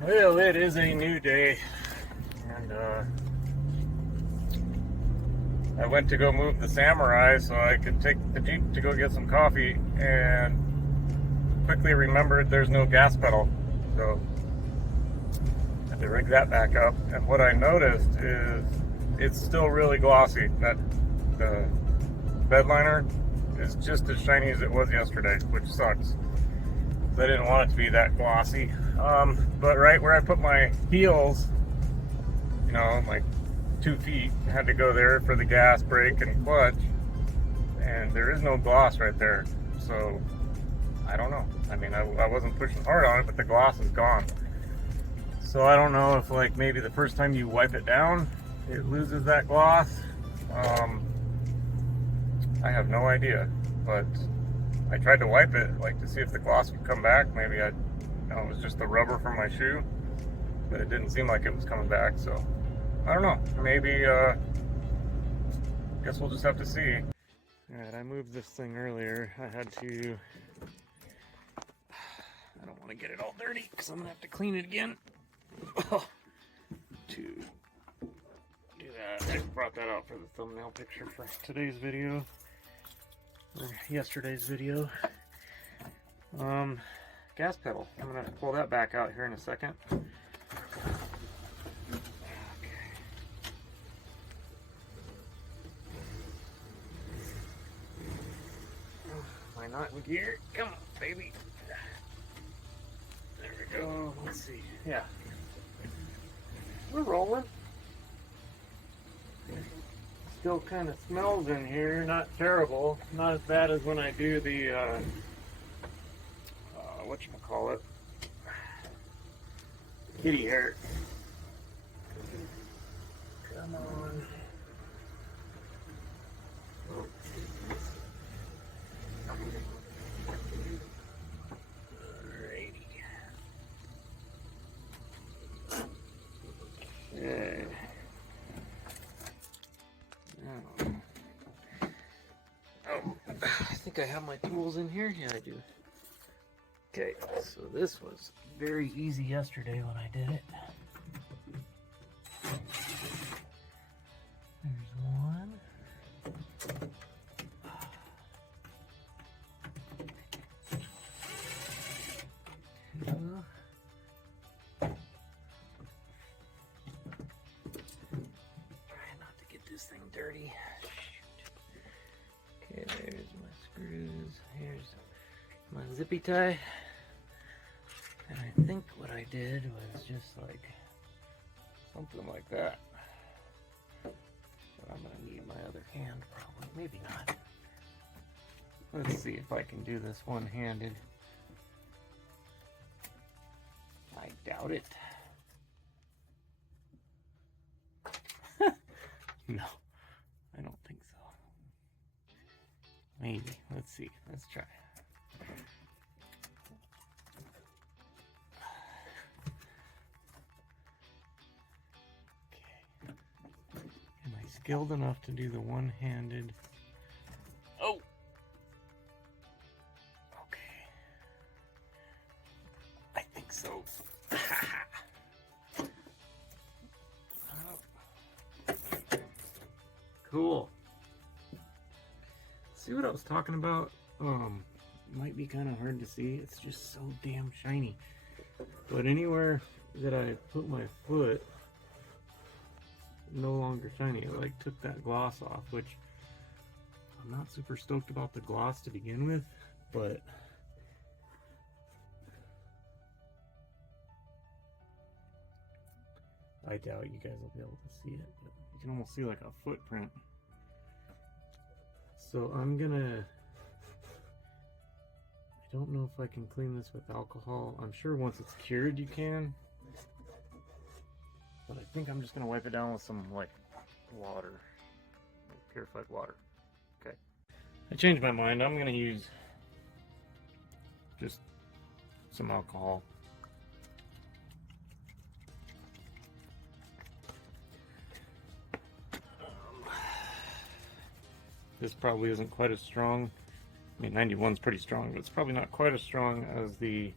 Well, it is a new day, and I went to go move the Samurai so I could take the Jeep to go get some coffee, and quickly remembered there's no gas pedal, so I had to rig that back up. And what I noticed is it's still really glossy. That the Bedliner is just as shiny as it was yesterday, which sucks. I didn't want it to be that glossy. But right where I put my heels, you know, like 2 feet, I had to go there for the gas, brake, and clutch, and there is no gloss right there. So I don't know. I mean, I wasn't pushing hard on it, but the gloss is gone. So I don't know if, like, maybe the first time you wipe it down, it loses that gloss. I have no idea, but I tried to wipe it, like, to see if the gloss would come back. Maybe it was just the rubber from my shoe, but it didn't seem like it was coming back. So I don't know. Maybe guess we'll just have to see. All right, I moved this thing earlier. I had to. I don't want to get it all dirty because I'm gonna have to clean it again. To do that, I brought that out for the thumbnail picture for today's video. Or yesterday's video. Gas pedal. I'm gonna pull that back out here in a second. Okay. My knot in gear. Come on, baby. There we go. Let's see. Yeah. We're rolling. Still kind of smells in here, not terrible, not as bad as when I do the whatchamacallit, kitty hair. Come on. Alrighty. Okay. I think I have my tools in here. Yeah, I do. Okay, so this was very easy yesterday when I did it. There's one. Two. Try not to get this thing dirty. Okay, there's my screws. Here's my zippy tie. And I think what I did was just like something like that. But I'm gonna need my other hand probably. Maybe not. Let's see if I can do this one-handed. I doubt it. No, I don't think so. Maybe. Let's see. Let's try. Okay. Am I skilled enough to do the one-handed? Oh! Okay. I think so. Cool. See what I was talking about? Might be kind of hard to see. It's just so damn shiny. But anywhere that I put my foot, no longer shiny. I like took that gloss off, which I'm not super stoked about the gloss to begin with, but I doubt you guys will be able to see it, but you can almost see like a footprint. So I'm gonna, I don't know if I can clean this with alcohol. I'm sure once it's cured you can, but I think I'm just gonna wipe it down with some like water, like purified water. Okay. I changed my mind. I'm gonna use just some alcohol. This probably isn't quite as strong. I mean, 91's pretty strong, but it's probably not quite as strong as the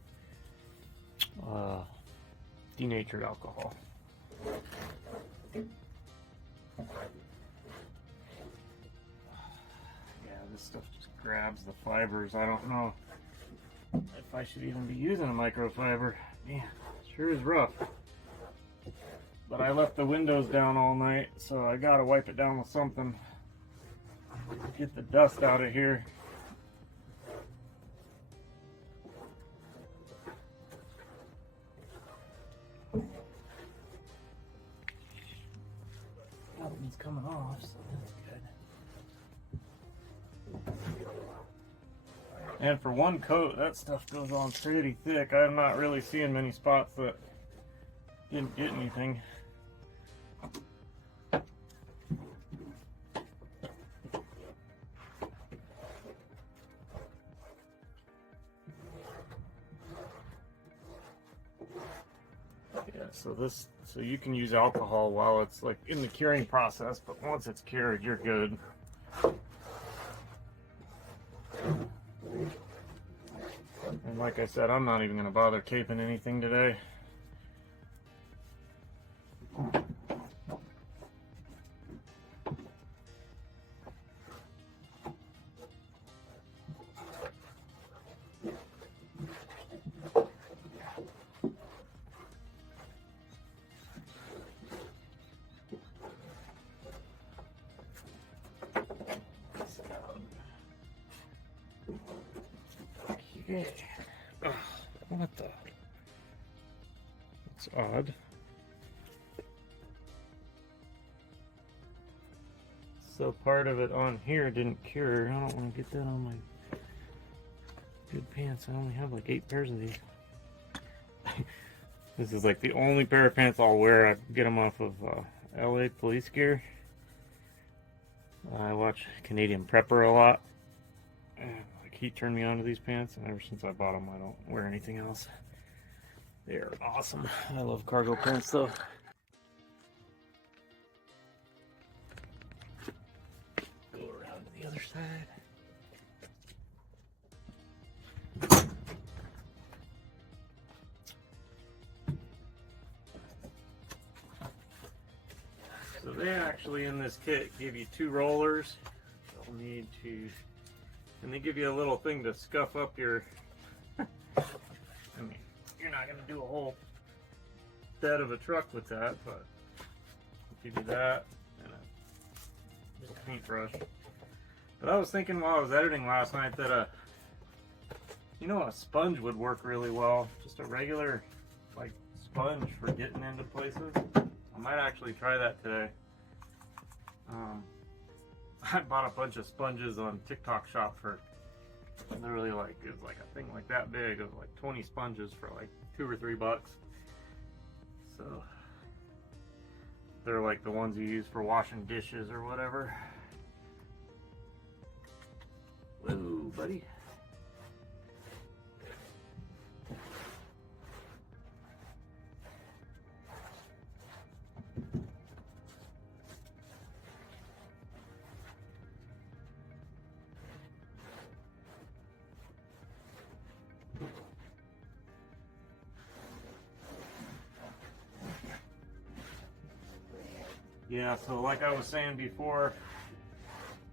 denatured alcohol. Yeah, this stuff just grabs the fibers. I don't know if I should even be using a microfiber. Man, sure is rough. But I left the windows down all night, so I gotta wipe it down with something. Get the dust out of here. That one's coming off, so that's good. And for one coat, that stuff goes on pretty thick. I'm not really seeing many spots that didn't get anything. So you can use alcohol while it's like in the curing process, but once it's cured, you're good. And like I said, I'm not even going to bother caping anything today. Oh, what the? That's odd. So part of it on here didn't cure. I don't want to get that on my good pants. I only have like 8 pairs of these. This is like the only pair of pants I'll wear. I get them off of LA police gear. I watch Canadian Prepper a lot. He turned me on to these pants, and ever since I bought them, I don't wear anything else. They are awesome. I love cargo pants, though. Go around to the other side. So they actually, in this kit, give you 2 rollers. You'll need to... And they give you a little thing to scuff up your... I mean, you're not going to do a whole bed of a truck with that, but they'll give you that and a little paintbrush. But I was thinking while I was editing last night that you know, a sponge would work really well. Just a regular, like, sponge for getting into places. I might actually try that today. I bought a bunch of sponges on TikTok Shop for literally like, it was like a thing like that big of like 20 sponges for like $2 or $3. So they're like the ones you use for washing dishes or whatever. Whoa, buddy. Yeah, so like I was saying before,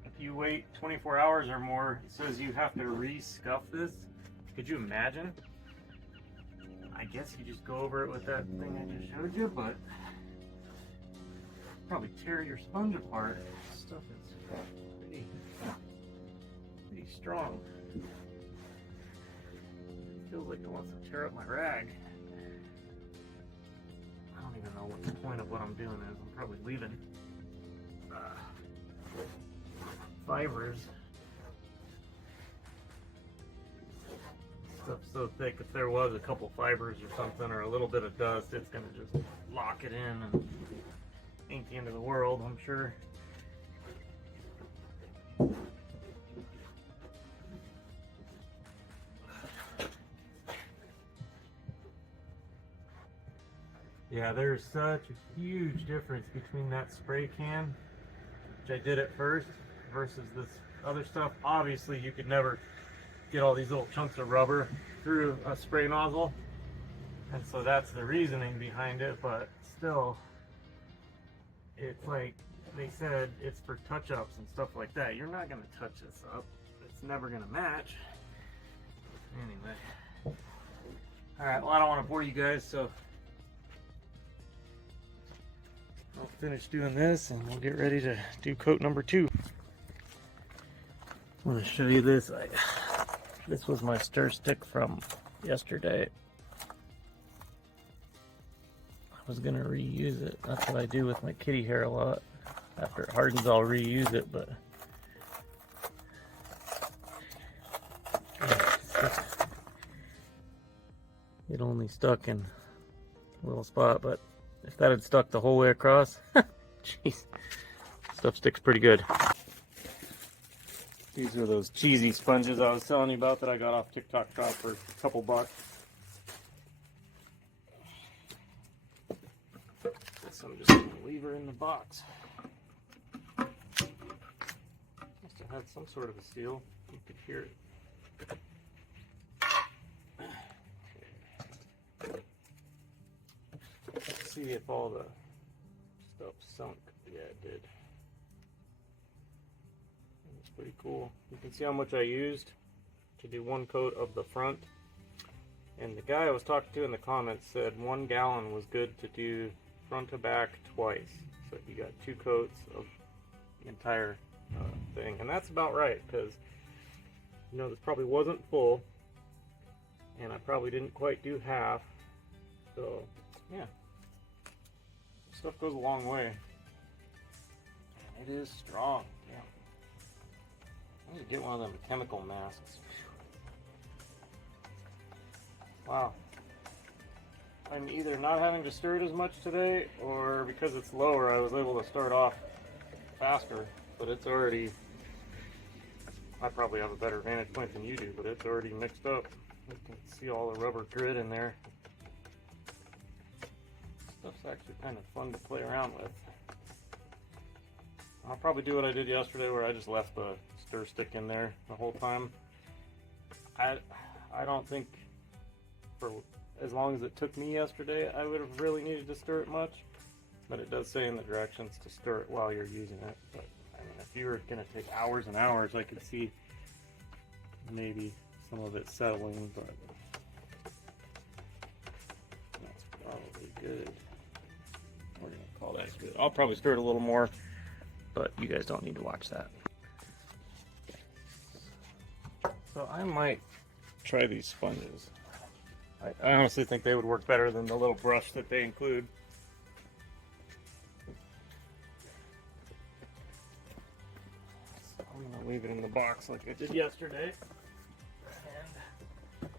if you wait 24 hours or more, it says you have to re-scuff this. Could you imagine? I guess you just go over it with that thing I just showed you, but probably tear your sponge apart. This stuff is pretty strong. It feels like it wants to tear up my rag. I don't even know what the point of what I'm doing is. I'm probably leaving fibers. Stuff's so thick, if there was a couple fibers or something or a little bit of dust, it's gonna just lock it in and ain't the end of the world, I'm sure. Yeah, there's such a huge difference between that spray can, which I did at first, versus this other stuff. Obviously, you could never get all these little chunks of rubber through a spray nozzle. And so that's the reasoning behind it, but still, it's like they said, it's for touch-ups and stuff like that. You're not going to touch this up. It's never going to match. Anyway. Alright, well, I don't want to bore you guys, so I'll finish doing this and we'll get ready to do coat number 2. I want to show you this. This was my stir stick from yesterday. I was going to reuse it. That's what I do with my kitty hair a lot. After it hardens, I'll reuse it, but it only stuck in a little spot, but if that had stuck the whole way across, jeez, stuff sticks pretty good. These are those cheesy sponges I was telling you about that I got off TikTok Shop for a couple bucks. Guess I'm just gonna leave her in the box. Must have had some sort of a seal. You could hear it. Let's see if all the stuff sunk. Yeah, it did. It's pretty cool. You can see how much I used to do one coat of the front. And the guy I was talking to in the comments said 1 gallon was good to do front to back twice. So you got 2 coats of the entire thing. And that's about right, because you know, this probably wasn't full. And I probably didn't quite do half. So, yeah. Stuff goes a long way. And it is strong. Yeah. I need to get one of them chemical masks. Wow. I'm either not having to stir it as much today, or because it's lower, I was able to start off faster. But it's already, I probably have a better vantage point than you do, but it's already mixed up. You can see all the rubber grit in there. Stuff's actually kind of fun to play around with. I'll probably do what I did yesterday, where I just left the stir stick in there the whole time. I don't think for as long as it took me yesterday, I would have really needed to stir it much. But it does say in the directions to stir it while you're using it. But I mean, if you were going to take hours and hours, I could see maybe some of it settling, but that's probably good. We're going to call that good. I'll probably stir it a little more, but you guys don't need to watch that. So I might try these sponges. I honestly think they would work better than the little brush that they include. So I'm going to leave it in the box like I did yesterday. And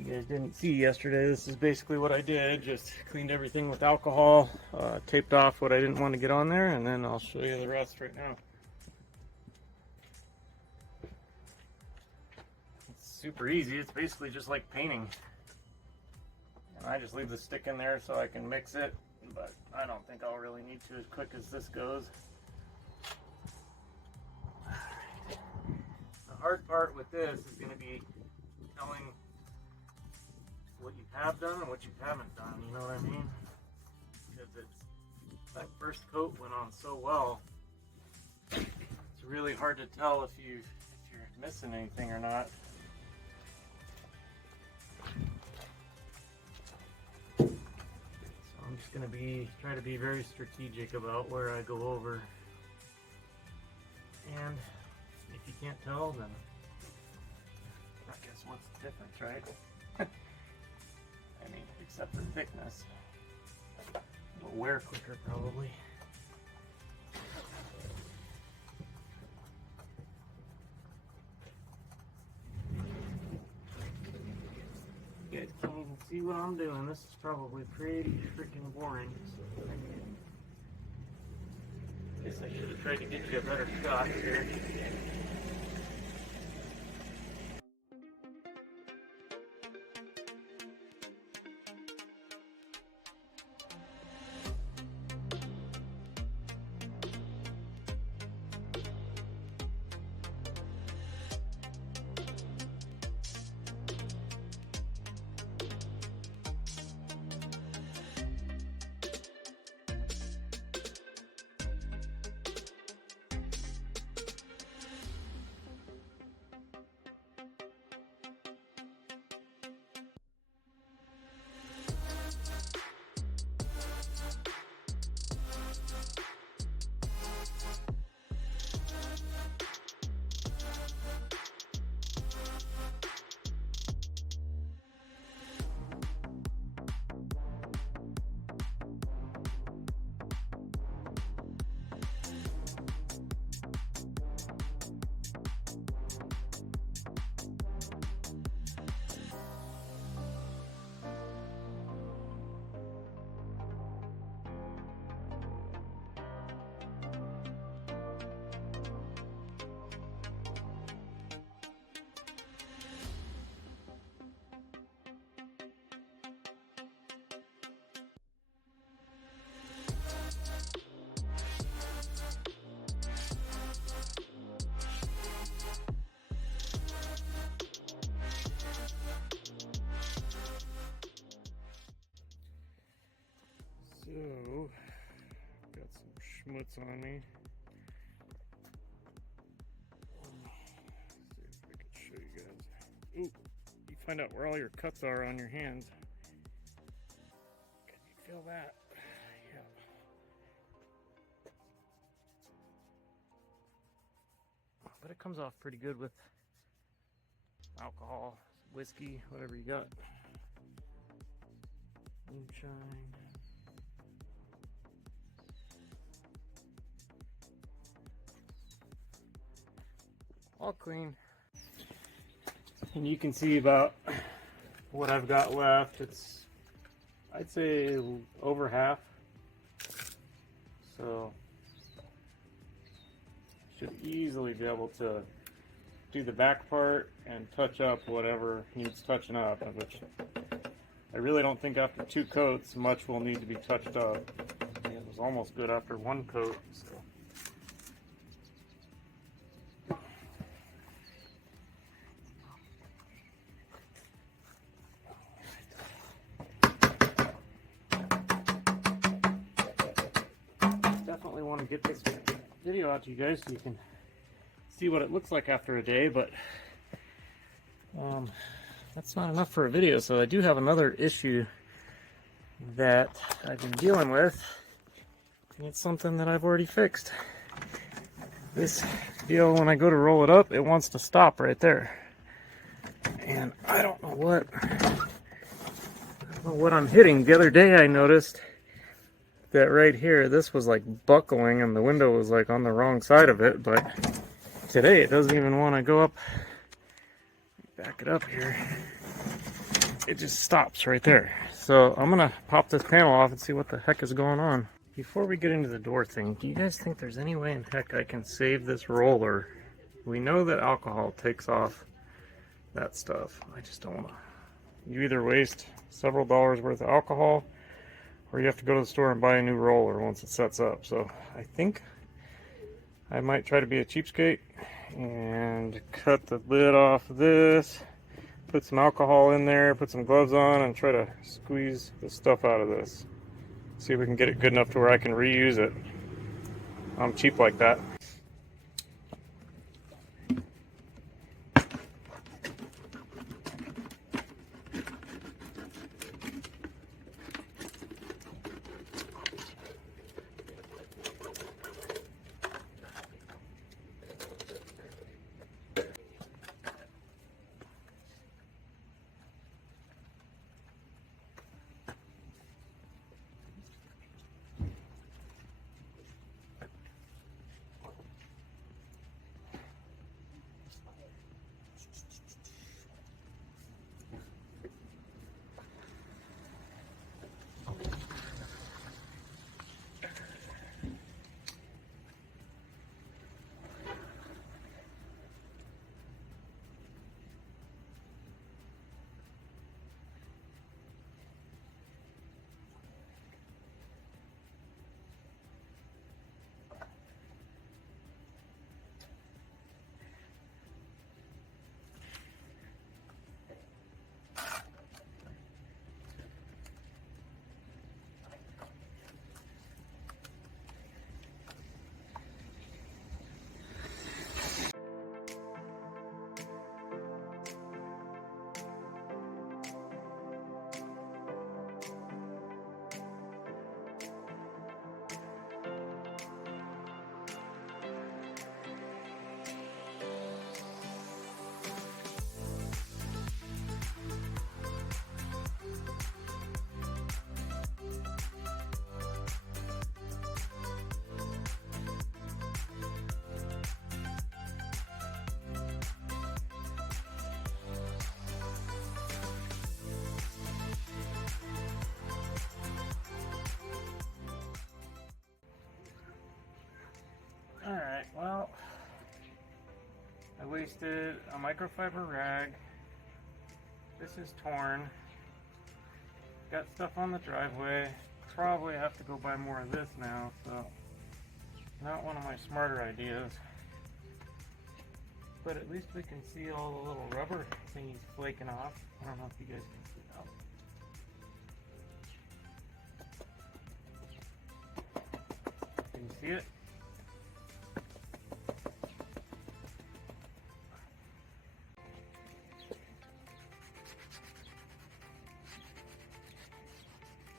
if you guys didn't see yesterday, this is basically what I did. Just cleaned everything with alcohol, taped off what I didn't want to get on there, and then I'll show you the rest right now. It's super easy. It's basically just like painting. And I just leave the stick in there so I can mix it, but I don't think I'll really need to as quick as this goes. The hard part with this is going to be telling what you have done and what you haven't done, you know what I mean? Because that first coat went on so well, it's really hard to tell if you're missing anything or not. So I'm just going to try to be very strategic about where I go over. And if you can't tell, then I guess what's the difference, right? I mean, except for thickness. It'll wear quicker, probably. You guys can't even see what I'm doing. This is probably pretty freaking boring. So I guess I should have tried to get you a better shot here. So, got some schmutz on me. Let's see if I can show you guys. Ooh, you find out where all your cuts are on your hands. Can you feel that? Yeah. But it comes off pretty good with alcohol, whiskey, whatever you got. Moonshine. All clean. And you can see about what I've got left. It's, I'd say, over half. So should easily be able to do the back part and touch up whatever needs touching up, which I really don't think after 2 coats much will need to be touched up. It was almost good after 1 coat. So. Definitely want to get this video out to you guys so you can see what it looks like after a day, but that's not enough for a video. So I do have another issue that I've been dealing with, and it's something that I've already fixed. This deal, when I go to roll it up, it wants to stop right there, and I don't know what I'm hitting. The other day I noticed that right here, this was like buckling and the window was like on the wrong side of it, but today it doesn't even want to go up. Back it up here. It just stops right there. So I'm gonna pop this panel off and see what the heck is going on. Before we get into the door thing, do you guys think there's any way in heck I can save this roller? We know that alcohol takes off that stuff. I just don't want to. You either waste several dollars worth of alcohol, or you have to go to the store and buy a new roller once it sets up. So I think I might try to be a cheapskate and cut the lid off of this, put some alcohol in there, put some gloves on, and try to squeeze the stuff out of this. See if we can get it good enough to where I can reuse it. I'm cheap like that. Alright, well, I wasted a microfiber rag. This is torn. Got stuff on the driveway. Probably have to go buy more of this now, so not one of my smarter ideas. But at least we can see all the little rubber thingies flaking off. I don't know if you guys can see that. See it?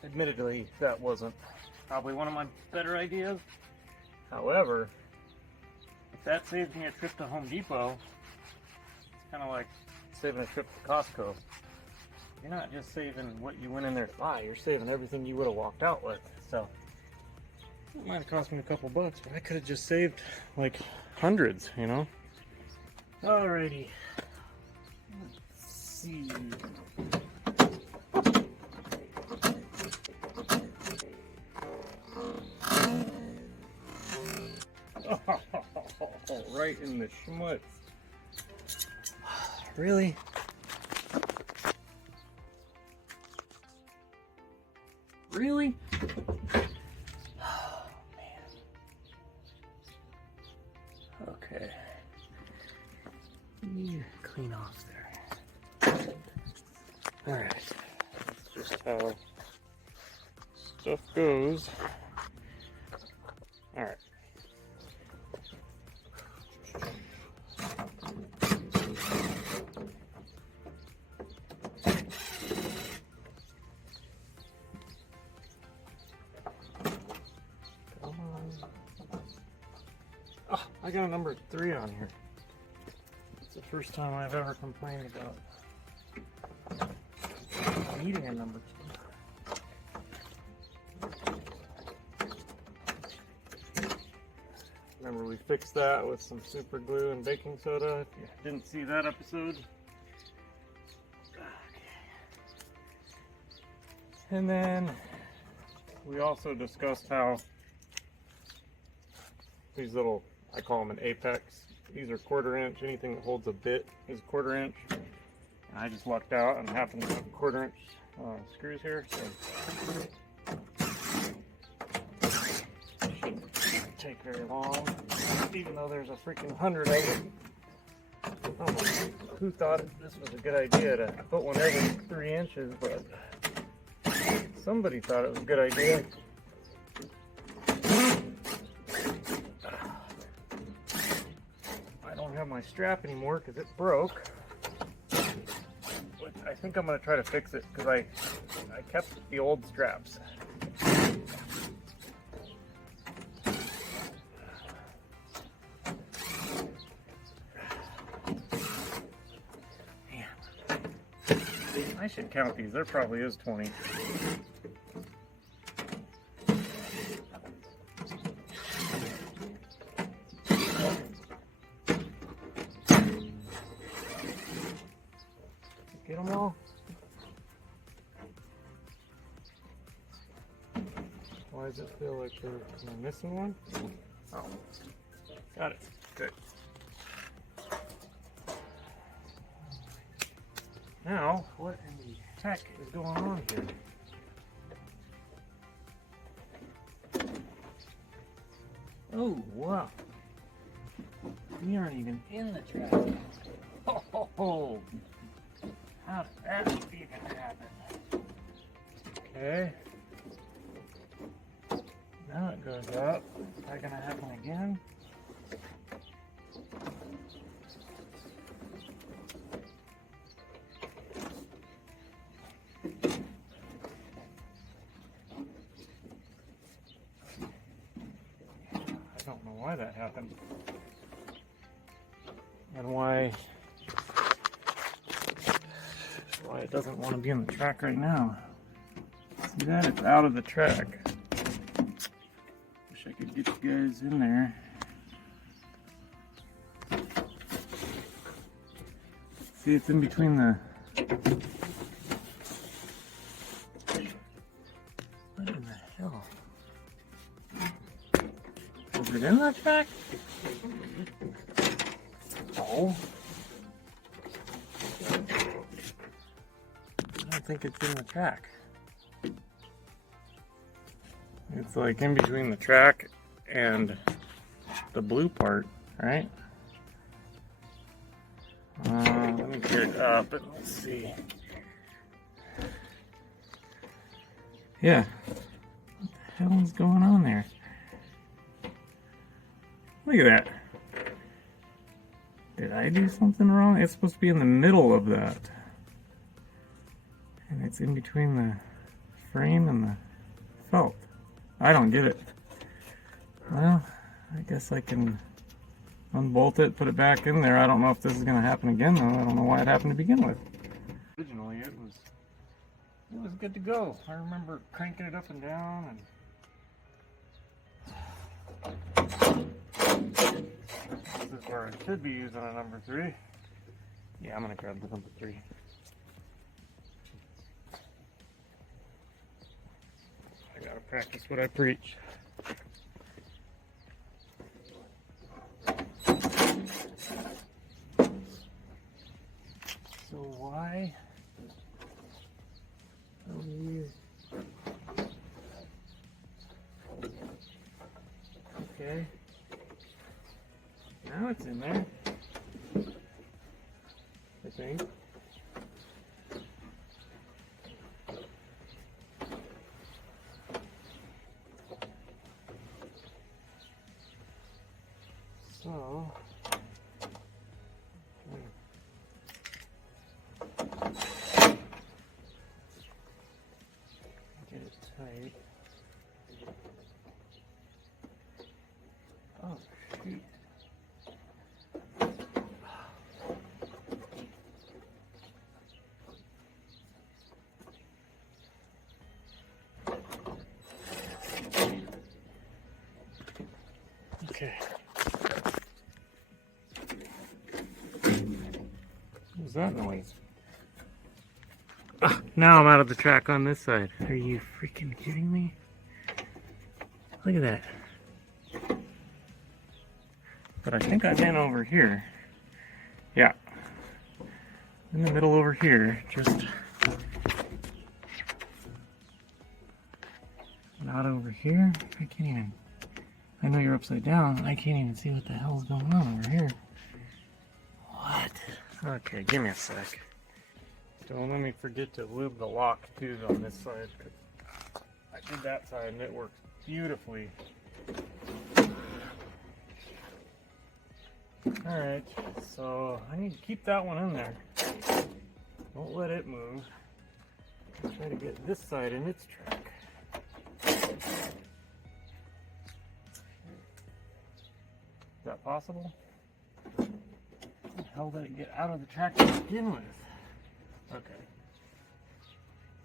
Admittedly, that wasn't probably one of my better ideas. However, if that saves me a trip to Home Depot, it's kind of like saving a trip to Costco. You're not just saving what you went in there to buy, you're saving everything you would have walked out with. So, it might have cost me a couple bucks, but I could have just saved like hundreds, you know? Alrighty. Let's see. Oh, right in the schmutz. Really? Really? Oh, man. Okay. Clean off there. Alright. That's just how stuff goes. Alright. Oh, I got a number 3 on here. It's the first time I've ever complained about needing a number 2. Remember, we fixed that with some super glue and baking soda. If you didn't see that episode. And then we also discussed how these little, I call them an apex. These are 1/4 inch. Anything that holds a bit is 1/4 inch. And I just lucked out and happened to have 1/4 inch screws here. So shouldn't take very long, even though there's a freaking 100 of them. Oh, who thought this was a good idea to put one every 3 inches, but somebody thought it was a good idea. I don't have my strap anymore because it broke. Which I think I'm going to try to fix it because I kept the old straps. Man. I should count these. There probably is 20. Get them all? Why does it feel like am I missing one? Oh, got it. Good. Now, what in the heck is going on here? Oh, wow. We aren't even in the track. Oh, ho, ho. How did that even happen? Okay. Now it goes up. Is that gonna happen again? I don't know why that happened. And why it doesn't want to be in the track right now. See that? It's out of the track. Wish I could get you guys in there. See, it's in between the... What in the hell? Is it in the track? No. I don't think it's in the track. It's like in between the track and the blue part, right? Let me get it up and let's see. Yeah. What the hell is going on there? Look at that. Did I do something wrong? It's supposed to be in the middle of that. And it's in between the frame and the felt. I don't get it. Well, I guess I can unbolt it, put it back in there. I don't know if this is going to happen again, though. I don't know why it happened to begin with. Originally, it was good to go. I remember cranking it up and down, and this is where I should be using a number 3. Yeah, I'm going to grab the number 3. I got to practice what I preach. So why are we... Okay. Now it's in there, I think. So, get it tight. Oh, shoot. Okay. What was that noise? Ah, now I'm out of the track on this side. Are you freaking kidding me? Look at that. But I think I'm in over here. Yeah. In the middle over here. Just not over here. I can't even... I know you're upside down. I can't even see what the hell's going on over here. What? Okay, give me a sec. Don't let me forget to lube the lock too on this side. I did that side and it works beautifully. Alright, so I need to keep that one in there. Don't let it move. Try to get this side in its track. Is that possible? How the hell did it get out of the track to begin with? Okay.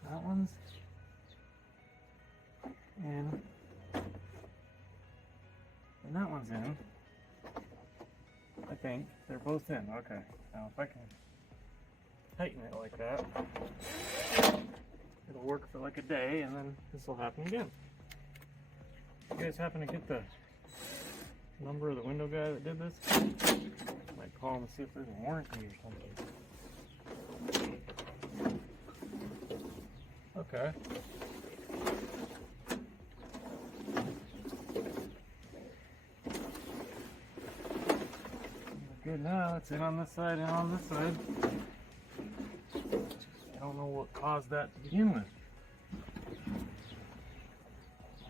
That one's in. And that one's in. I think. They're both in. Okay. Now if I can tighten it like that, it'll work for like a day and then this will happen again. You guys happen to get the number of the window guy that did this? Might call him and see if there's a warranty or something. Okay. Good now, it's in on this side and on this side. I don't know what caused that to begin with.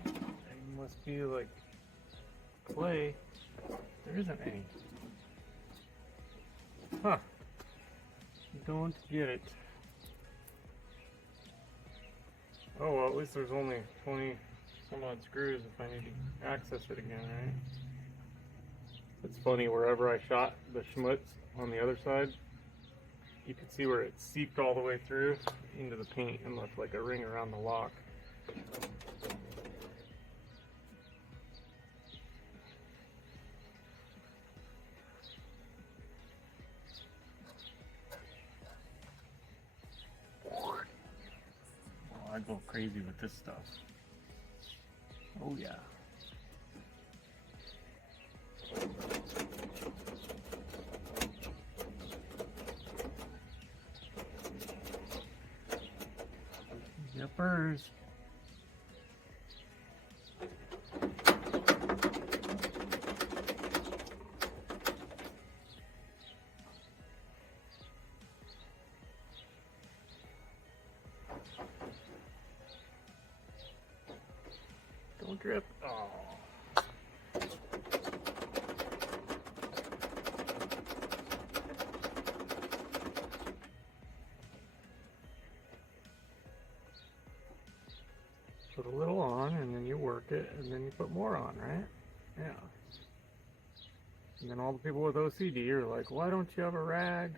It must be like clay. There isn't any. Huh. Don't get it. Oh well, at least there's only 20 some odd screws if I need to access it again, right? It's funny, wherever I shot the schmutz on the other side, you could see where it seeped all the way through into the paint and left like a ring around the lock. Oh, I go crazy with this stuff. Oh yeah. Zippers. Don't drip. Oh. put a little on, and then you work it, and then you put more on, right? Yeah. And then all the people with OCD are like, why don't you have a rag?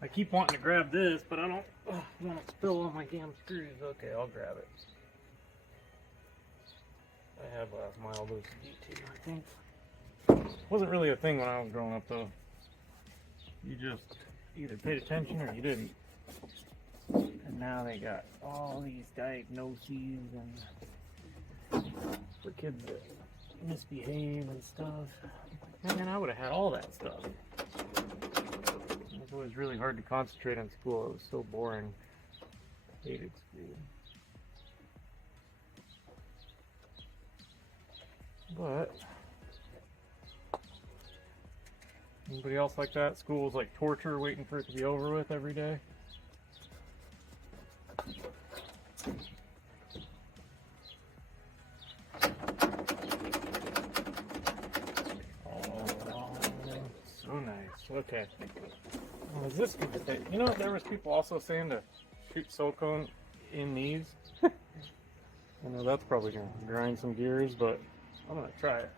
I keep wanting to grab this, but I don't want to spill all my damn screws. Okay, I'll grab it. I have a mild OCD too, I think. Wasn't really a thing when I was growing up, though. You just either paid attention or you didn't. And now they got all these diagnoses and for kids that misbehave and stuff. Man, I would have had all that stuff. It was always really hard to concentrate on school. It was so boring. Hated school. But anybody else like that? School was like torture, waiting for it to be over with every day. So nice. Okay. Well, is this good? You know, there was people also saying to shoot silicone in these. I know that's probably gonna grind some gears, but I'm gonna try it.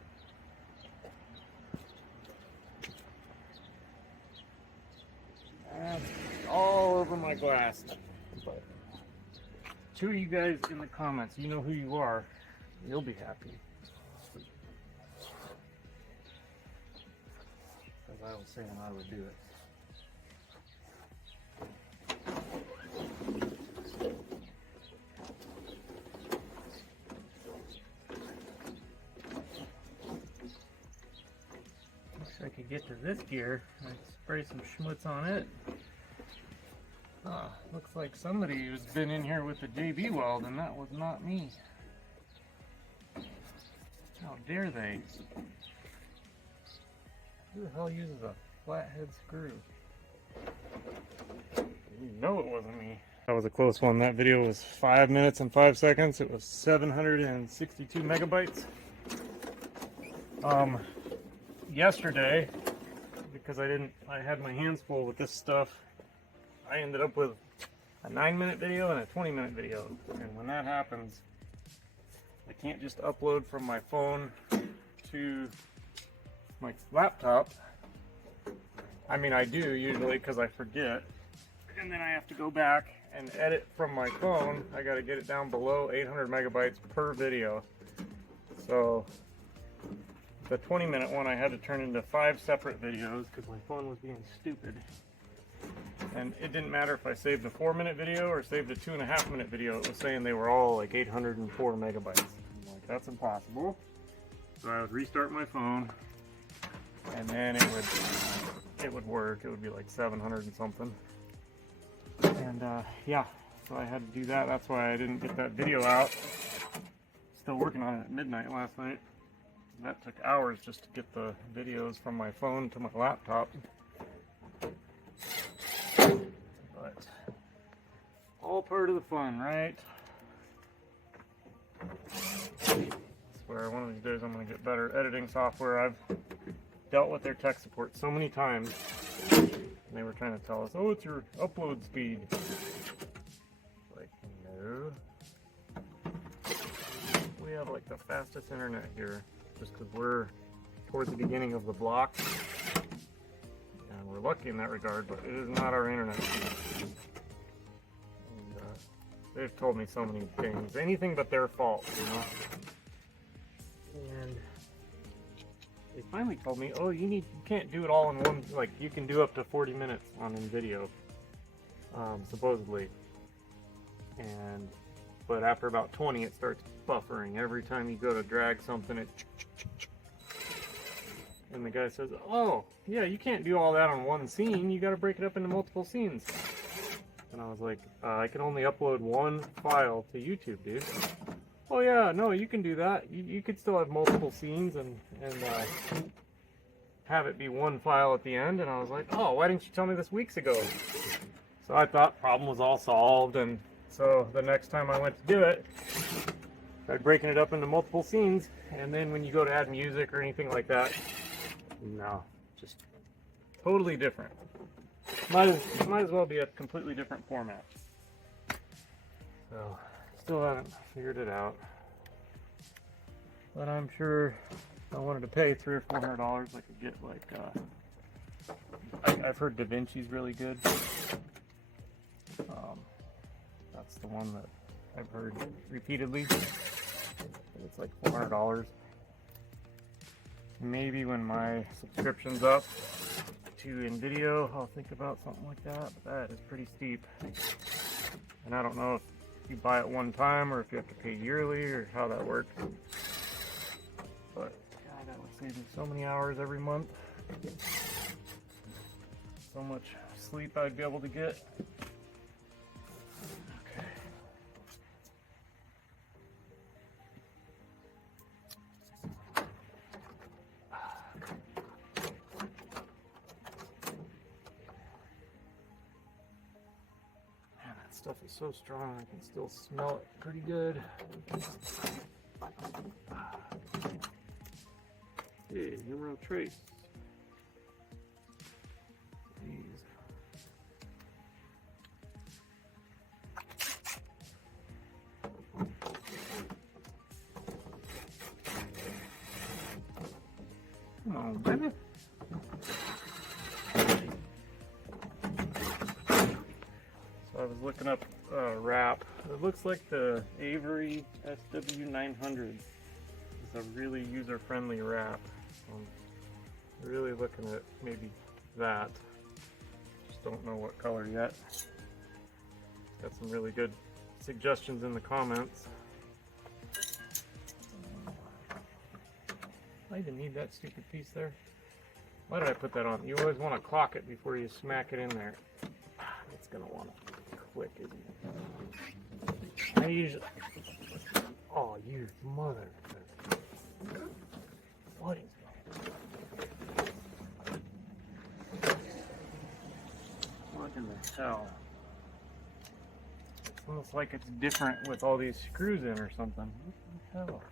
All over my glass. But two of you guys in the comments, you know who you are. You'll be happy. As I was saying, I would do it. Wish I could get to this gear. I'd spray some schmutz on it. Looks like somebody who's been in here with the JB weld, and that was not me. How dare they? Who the hell uses a flathead screw? You know it wasn't me. That was a close one. That video was 5 minutes and 5 seconds. It was 762 megabytes. Yesterday, because I had my hands full with this stuff, I ended up with a 9-minute video and a 20-minute video. And when that happens, I can't just upload from my phone to my laptop. I mean, I do usually because I forget. And then I have to go back and edit from my phone. I got to get it down below 800 megabytes per video. So the 20-minute one I had to turn into 5 separate videos because my phone was being stupid. And it didn't matter if I saved a 4-minute video or saved a 2.5-minute video. It was saying they were all like 804 megabytes. I'm like, that's impossible. So I would restart my phone, and then it would work. It would be like 700 and something. And yeah, so I had to do that. That's why I didn't get that video out. Still working on it at midnight last night. That took hours just to get the videos from my phone to my laptop. But all part of the fun, right? I swear one of these days I'm going to get better editing software. I've dealt with their tech support so many times. And they were trying to tell us, oh, it's your upload speed. Like, no. We have like the fastest internet here, just because we're towards the beginning of the block. And we're lucky in that regard, but it is not our internet. And they've told me so many things. Anything but their fault, you know? And they finally told me, oh, you can't do it all in one, like, you can do up to 40 minutes on video, supposedly. But after about 20, it starts buffering. Every time you go to drag something, it... And the guy says, oh, yeah, you can't do all that on one scene. You got to break it up into multiple scenes. And I was like, I can only upload one file to YouTube, dude. Oh, yeah, no, you can do that. You could still have multiple scenes and have it be one file at the end. And I was like, oh, why didn't you tell me this weeks ago? So I thought problem was all solved. And so the next time I went to do it, I started breaking it up into multiple scenes. And then when you go to add music or anything like that, no, just totally different. Might as well be a completely different format. So still haven't figured it out. But I'm sure if I wanted to pay $300 or $400, I could get like, I've heard Da Vinci's really good. That's the one that I've heard repeatedly. It's like $400. Maybe when my subscription's up to InVideo, I'll think about something like that, but that is pretty steep. And I don't know if you buy it one time or if you have to pay yearly or how that works. But God, that would save me so many hours every month. So much sleep I'd be able to get. Okay. Man, that stuff is so strong, I can still smell it pretty good. Hey, numero trace. Jeez. Come on, baby. So I was looking up wrap. It looks like the Avery SW900 is a really user-friendly wrap. I'm really looking at maybe that. Just don't know what color yet. Got some really good suggestions in the comments. I even need that stupid piece there. Why did I put that on? You always want to clock it before you smack it in there. It's gonna want to click, isn't it? I usually... Oh, you mother... What is that? What in the hell? It's almost like it's different with all these screws in or something. What the hell?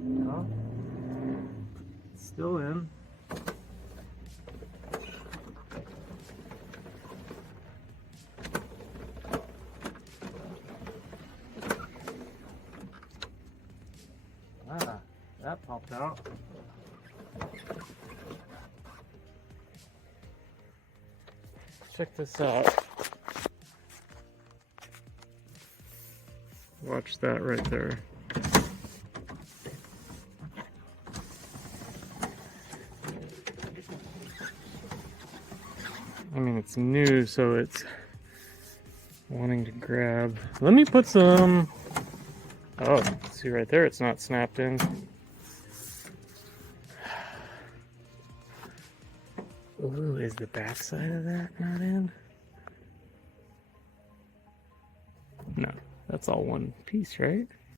No? It's still in. Ah, that popped out. Check this out. Watch that right there. I mean, it's new, so it's wanting to grab. Let me put some... Oh, see right there, it's not snapped in. Ooh, is the back side of that not in? No, that's all one piece, right?